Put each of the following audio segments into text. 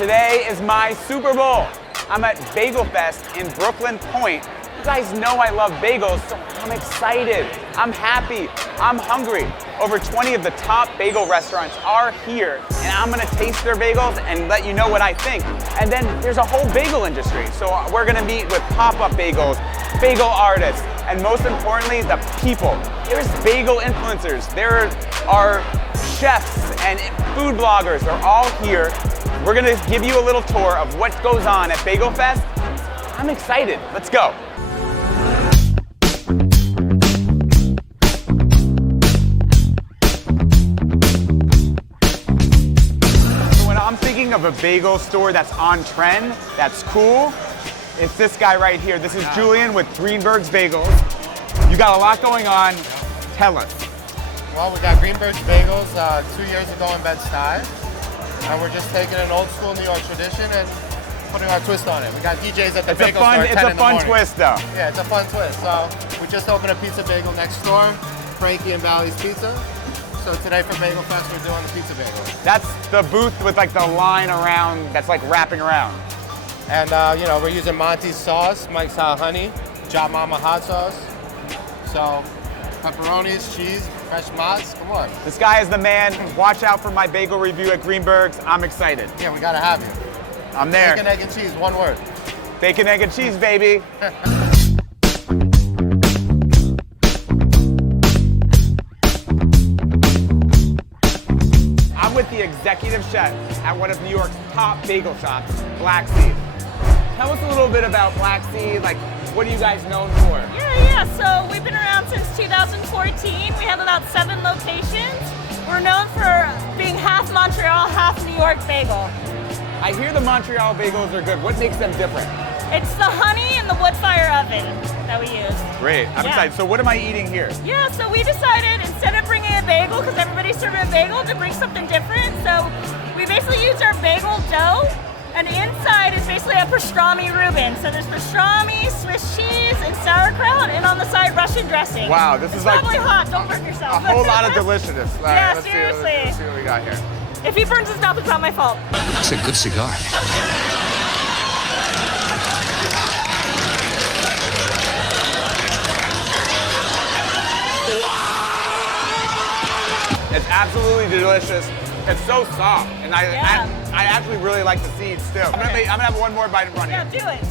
Today is my Super Bowl. I'm at Bagel Fest in Brooklyn Point. You guys know I love bagels, so I'm excited. I'm happy. I'm hungry. Over 20 of the top bagel restaurants are here, and I'm gonna taste their bagels and let you know what I think. And then there's a whole bagel industry. So we're gonna meet with PopUp Bagels, bagel artists, and most importantly, the people. There's bagel influencers. There are chefs and food bloggers. They're all here. We're gonna give you a little tour of what goes on at Bagel Fest. I'm excited. Let's go. I'm thinking of a bagel store that's on trend, that's cool. It's this guy right here. This is Julian with Greenbergs Bagels. You got a lot going on. Tell us. Well, we got Greenbergs Bagels 2 years ago in Bed-Stuy, and we're just taking an old school New York tradition and putting our twist on it. We got DJs at the bagel store at 10 in the morning. It's a fun twist, though. Yeah, it's a fun twist. So we just opened a pizza bagel next door, Frankie and Valley's Pizza. So today for Bagel Fest, we're doing the pizza bagel. That's the booth with like the line around, that's like wrapping around. And you know, we're using Monty's sauce, Mike's Hot Honey, Job Mama hot sauce. So pepperonis, cheese, fresh mozz, come on. This guy is the man. Watch out for my bagel review at Greenbergs. I'm excited. Yeah, we gotta have you. I'm there. Bacon, egg, and cheese, one word. Bacon, egg, and cheese, baby. I'm with the executive chef at one of New York's top bagel shops, Black Seed. Tell us a little bit about Black Seed. Like, what are you guys known for? Yeah, so we've been around since 2014. We have about 7 locations. We're known for being half Montreal, half New York bagel. I hear the Montreal bagels are good. What makes them different? It's the honey and the wood fire oven that we use. Great, I'm excited. So what am I eating here? Yeah, so we decided instead of bringing a bagel, because everybody's serving a bagel, to bring something different. So we basically use our bagel dough, and inside is basically a pastrami Reuben. So there's pastrami, Swiss cheese, and sauerkraut, and on the side Russian dressing. Wow, this is like probably hot. Don't burn yourself. A whole lot of deliciousness. All right, let's seriously. Let's see what we got here. If he burns his mouth, it's not my fault. It's a good cigar. It's absolutely delicious. It's so soft, and I actually really like the seeds too. I'm gonna have one more bite and run here. Yeah, do it.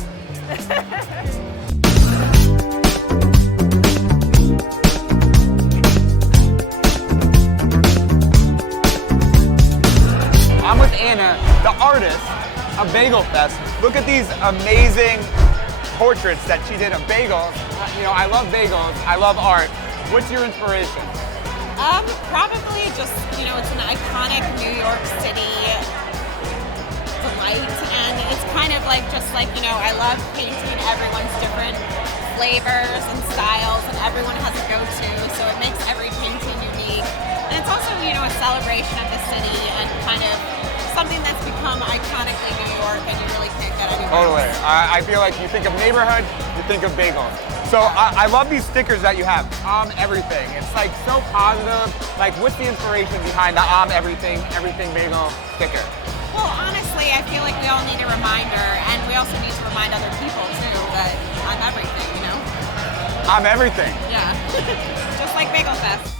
I'm with Anna, the artist of Bagel Fest. Look at these amazing portraits that she did of bagels. You know, I love bagels. I love art. What's your inspiration? Probably just, you know, it's an iconic New York City delight, and it's kind of like, just like, you know, I love painting everyone's different flavors and styles, and everyone has a go-to, so it makes every painting unique. And it's also, you know, a celebration of the city and kind of something that's become iconically New York, and you really can't get anywhere. Totally. I feel like you think of neighborhood, you think of bagels. So I love these stickers that you have, everything. It's like so positive. Like, what's the inspiration behind the everything bagel sticker? Well, honestly, I feel like we all need a reminder, and we also need to remind other people too that I'm everything, you know? I'm everything. Yeah, just like Bagel Fest.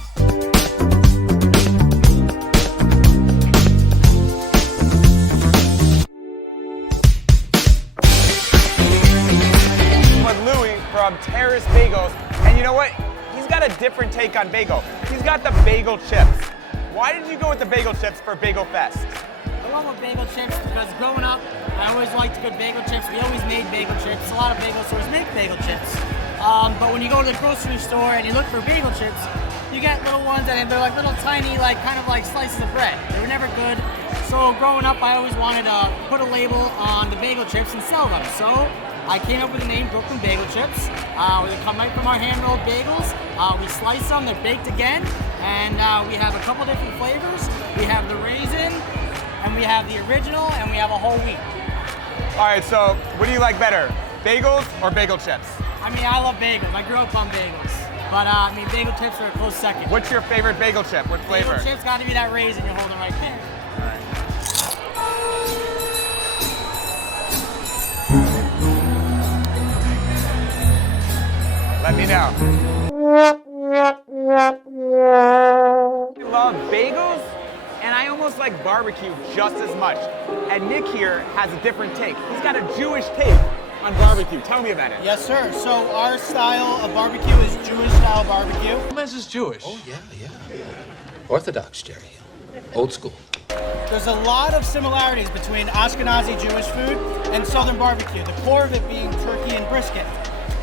From Terrace Bagels, and you know what? He's got a different take on bagel. He's got the bagel chips. Why did you go with the bagel chips for Bagel Fest? I love bagel chips because growing up, I always liked good bagel chips. We always made bagel chips. A lot of bagel stores make bagel chips. But when you go to the grocery store and you look for bagel chips, you get little ones and they're like little tiny, like kind of like slices of bread. They were never good. So growing up, I always wanted to put a label on the bagel chips and sell them. So I came up with the name Brooklyn Bagel Chips. They come right from our hand-rolled bagels. We slice them, they're baked again, and we have a couple different flavors. We have the raisin, and we have the original, and we have a whole wheat. All right, so what do you like better, bagels or bagel chips? I mean, I love bagels. I grew up on bagels. But I mean, bagel chips are a close second. What's your favorite bagel chip? What flavor? Bagel chips got to be that raisin you're holding right there. know. I love bagels, and I almost like barbecue just as much. And Nick here has a different take. He's got a Jewish take on barbecue. Tell me about it. Yes, sir. So our style of barbecue is Jewish style barbecue. Baz is Jewish. Oh, yeah. Orthodox, Jerry. Old school. There's a lot of similarities between Ashkenazi Jewish food and Southern barbecue. The core of it being turkey and brisket,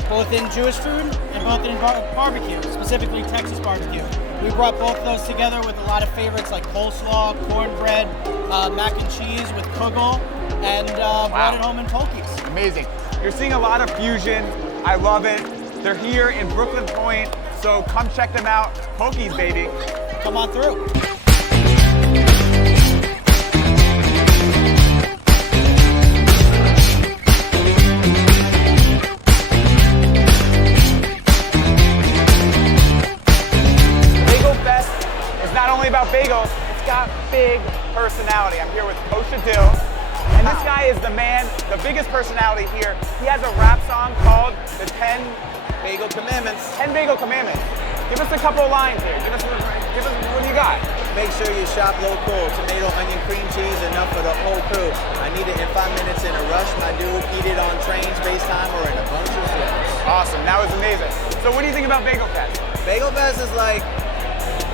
both in Jewish food and both in barbecue, specifically Texas barbecue. We brought both of those together with a lot of favorites like coleslaw, cornbread, mac and cheese with kugel, and brought it home in Pulkies. Amazing. You're seeing a lot of fusion. I love it. They're here in Brooklyn Point, so come check them out. Pulkies, baby. Come on through. Not only about bagels, it's got big personality. I'm here with Kosha Dillz, and this guy is the man, the biggest personality here. He has a rap song called the 10 Bagel Commandments. 10 Bagel Commandments. Give us a couple of lines here. Give us what do you got? Make sure you shop local. Tomato, onion, cream cheese, enough for the whole crew. I need it in 5 minutes in a rush, my dude. Eat it on trains, FaceTime, or in a bunch of films. Awesome, that was amazing. So what do you think about Bagel Fest? Bagel Fest is like,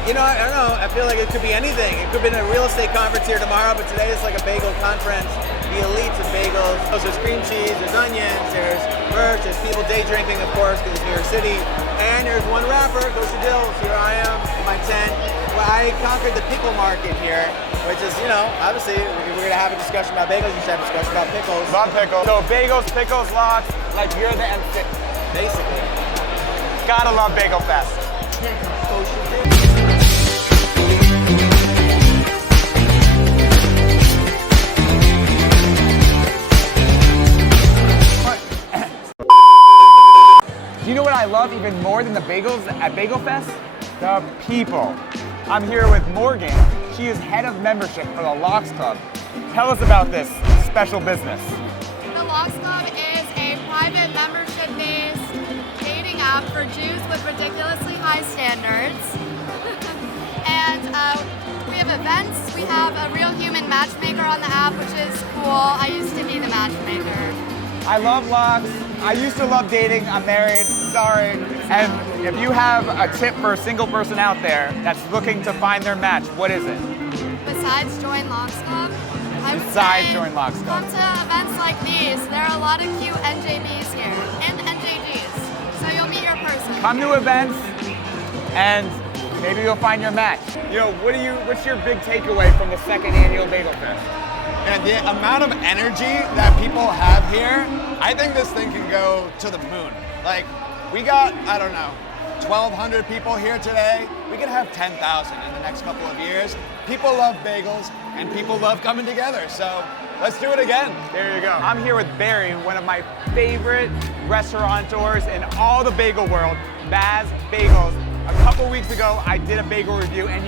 you know, I don't know, I feel like it could be anything. It could have been a real estate conference here tomorrow, but today it's like a bagel conference. The elites of bagels. There's cream cheese, there's onions, there's merch, there's people day drinking, of course, because it's New York City. And there's one rapper, Kosha Dillz. Here I am in my tent. Well, I conquered the pickle market here, which is, you know, obviously, we're going to have a discussion about bagels. You should have a discussion about pickles. Love pickles. So bagels, pickles, Lox, like you're the MC. Basically. Gotta love Bagel Fest. Kosha Dillz. Do you know what I love even more than the bagels at Bagel Fest? The people. I'm here with Morgan. She is head of membership for the Lox Club. Tell us about this special business. The Lox Club is a private membership-based dating app for Jews with ridiculously high standards. And we have events. We have a real human matchmaker on the app, which is cool. I used to be the matchmaker. I love Lox. I used to love dating. I'm married. Sorry. And if you have a tip for a single person out there that's looking to find their match, what is it? Besides join Lox Club, I would Besides say join Lox Club. come to events like these. There are a lot of cute NJBs here and NJGs, so you'll meet your person. Come to events and maybe you'll find your match. You know, what's your big takeaway from the second annual Bagel Fest? And the amount of energy that people have here, I think this thing can go to the moon. Like, we got, I don't know, 1,200 people here today. We could have 10,000 in the next couple of years. People love bagels, and people love coming together, so let's do it again. There you go. I'm here with Barry, one of my favorite restaurateurs in all the bagel world, Baz Bagels. A couple weeks ago, I did a bagel review, and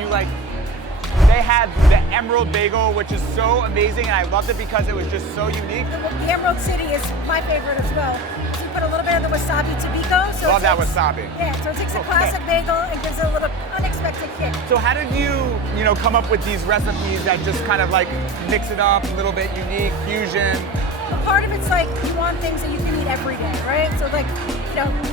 they had the Emerald Bagel, which is so amazing, and I loved it because it was just so unique. The Emerald City is my favorite as well. So you put a little bit of the wasabi tobiko. So Love that wasabi. Yeah, so it takes a classic bagel and gives it a little unexpected kick. So how did you come up with these recipes that just kind of like mix it up, a little bit unique, fusion? But part of it's like you want things that you can eat every day, right? So like,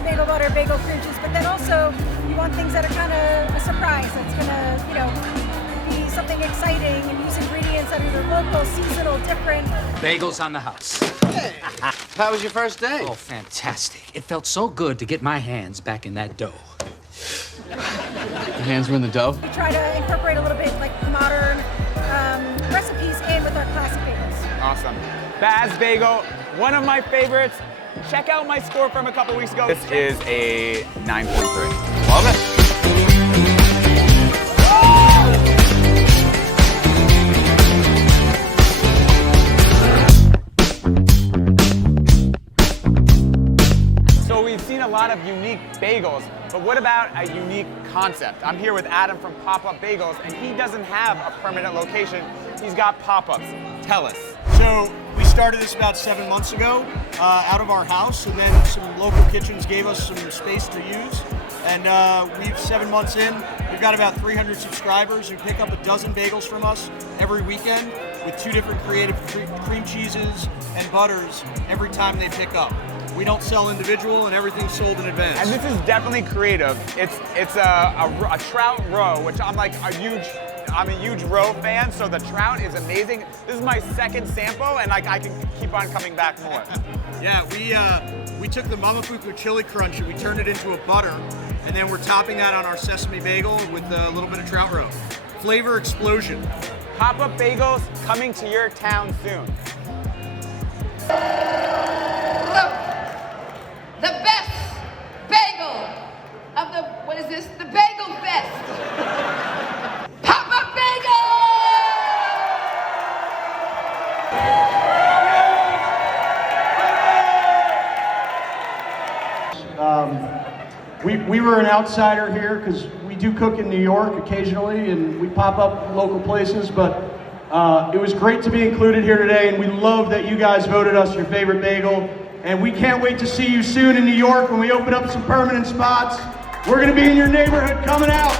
bagel butter, bagel cream cheese, but then also you want things that are kind of a surprise that's gonna, be something exciting and use ingredients that are either local, seasonal, different. Bagels on the house. Hey, how was your first day? Oh, fantastic. It felt so good to get my hands back in that dough. Your hands were in the dough? We try to incorporate a little bit like modern recipes in with our classic bagels. Awesome. Baz Bagel, one of my favorites. Check out my score from a couple weeks ago. This is a 9.3. Love it. So we've seen a lot of unique bagels, but what about a unique concept? I'm here with Adam from PopUp Bagels, and he doesn't have a permanent location. He's got pop-ups. Tell us. So we started this about 7 months ago out of our house, and then some local kitchens gave us some space to use. And we've 7 months in, we've got about 300 subscribers who pick up a dozen bagels from us every weekend with 2 different creative cream cheeses and butters every time they pick up. We don't sell individual, and everything's sold in advance. And this is definitely creative. It's a trout roe, which I'm a huge roe fan, so the trout is amazing. This is my second sample, and like I can keep on coming back more. Yeah, we took the Mamafuku chili crunch and we turned it into a butter, and then we're topping that on our sesame bagel with a little bit of trout roe. Flavor explosion. PopUp Bagels coming to your town soon. The best bagel of the, what is this? The Bagel Fest. PopUp Bagels! We were an outsider here because we do cook in New York occasionally and we pop up local places, but it was great to be included here today, and we love that you guys voted us your favorite bagel. And we can't wait to see you soon in New York when we open up some permanent spots. We're gonna be in your neighborhood coming out.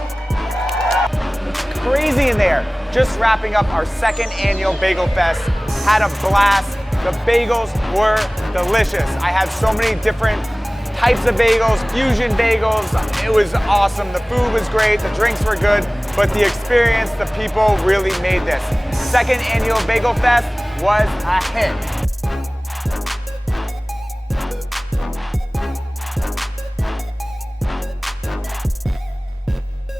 Crazy in there. Just wrapping up our 2nd annual Bagel Fest. Had a blast. The bagels were delicious. I had so many different types of bagels, fusion bagels. It was awesome. The food was great, the drinks were good, but the experience, the people really made this. 2nd annual Bagel Fest was a hit.